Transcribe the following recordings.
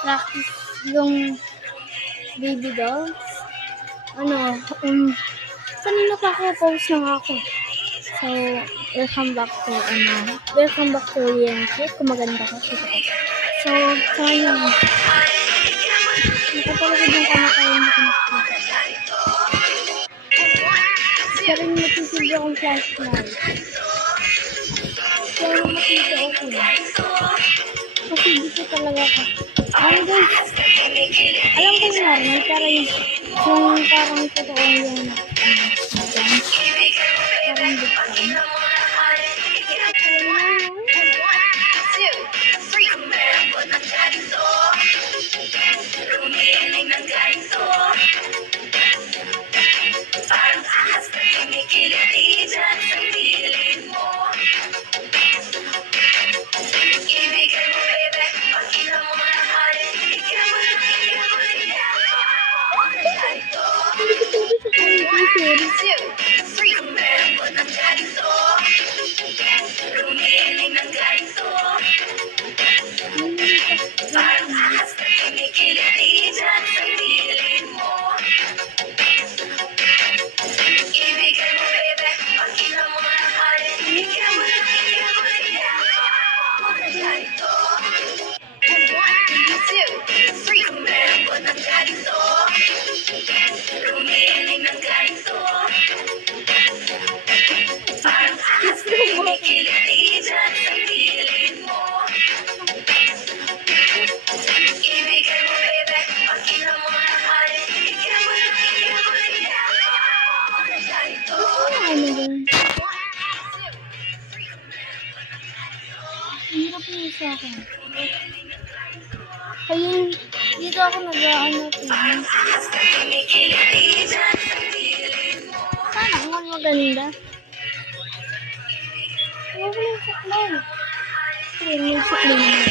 practice yung baby dolls. Kanina pa ako post na nga ako. So, welcome back to Rienche. Kung maganda ka, kita ko. So, sayang. Nakapalagod yung kamakain na kinakita. Siya rin natisilbi akong flashlight. Kaya naman makita ako. Kasi dito talaga ako. Guys, alam ko yung normal, pero yung parang totoo yung parang different. Hirap yun sa akin. Ayun, dito ako nag-aanap yun. Sana kung maganda. Huwag mo yung saklay. Ayun, yung saklay.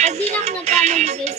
Pag di na ako nagkamali guys,